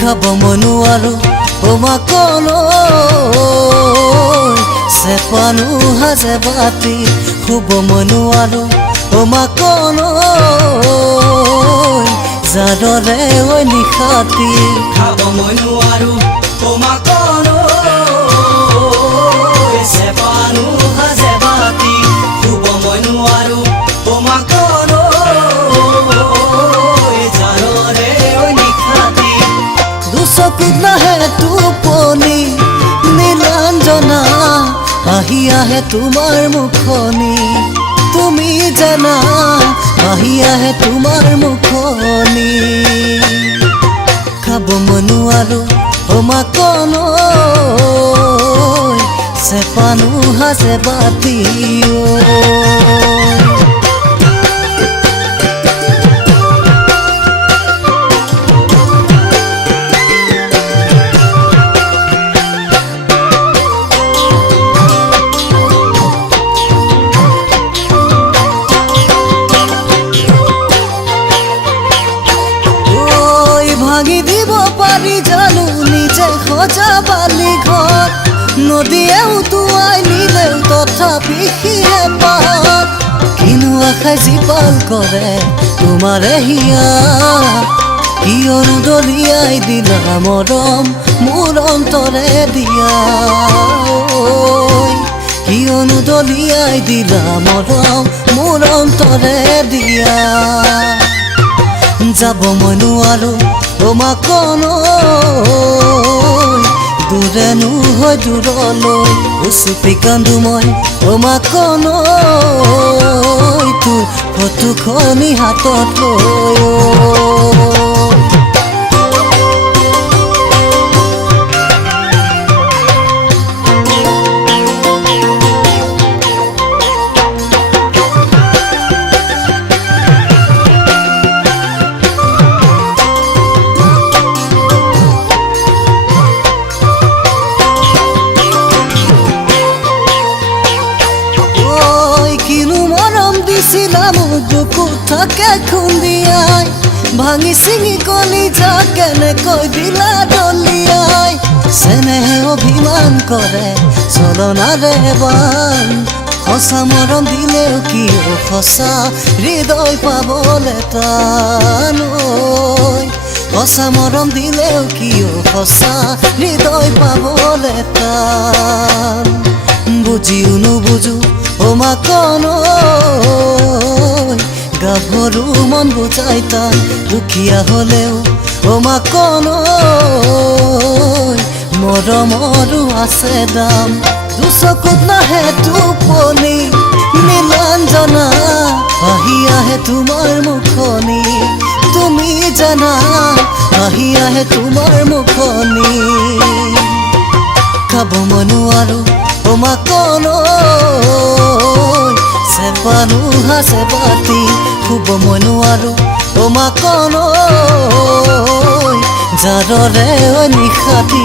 খাব মনো আৰু মাকনো চেপানো হাজে বাতি শুব মনো আৰু মাকনো জাদৰে নিশাতি খাব মনো আৰু মাকনো চেপানো হাজে বাতি শুব মনো আৰু মাকনো জাদৰে নিশাতি দুচকুত নাহে টোপনি নীলাঞ্জনা আহি আহে তোমাৰ মুখনি তুমি জানা আহি আহে তোমাৰ মুখনি খাব মনো আৰু মাকনো চেপানো হাজে বাতি ভাঙি দিব পাৰি জানো নিজে সজা বালি ঘৰ নদীয়ে উটুৱাই নিলেও তথাপি সিয়ে পাত কিনো আশাই জীপাল কৰে তোমাৰে হিয়া কিয়নো দলিয়াই দিলা মৰম মোৰ অন্তৰে দিয়া কিয়নো দলিয়াই দিলা মৰম মোৰ অন্তৰে দিয়া যাব মনো আৰু মাকনো দূৰেনো হয় দূৰলৈ উচুপি কান্দো মই মাকনো তোৰ ফটোখনি হাতত লৈ বুকু থাকে খুন্দিয়াই ভাঙি চিঙি কলি যা কেনেকৈ দিলা দলিয়াই চেনেহে অভিমান কৰে চলনাৰে বান সঁচা মৰম দিলেও কিয় সঁচা হৃদয় পাবলে টান সঁচা মৰম দিলেও কিয় সঁচা হৃদয় পাবলে টান বুজিও নুবুজো মাকনো গাভৰু মন বুজাই তাই দুখীয়া হলেও মাকনো মৰমৰো আছে দাম দুচকুত নাহে টোপনি নীলাঞ্জনা আহি আহে তোমাৰ মুখনি তুমি জানা আহি আহে তোমাৰ মুখনি খাব মনো আৰু মাকনো চেপানো হাজে বাতি শুব মনো আৰু মাকনো জাদৰে নিশাতি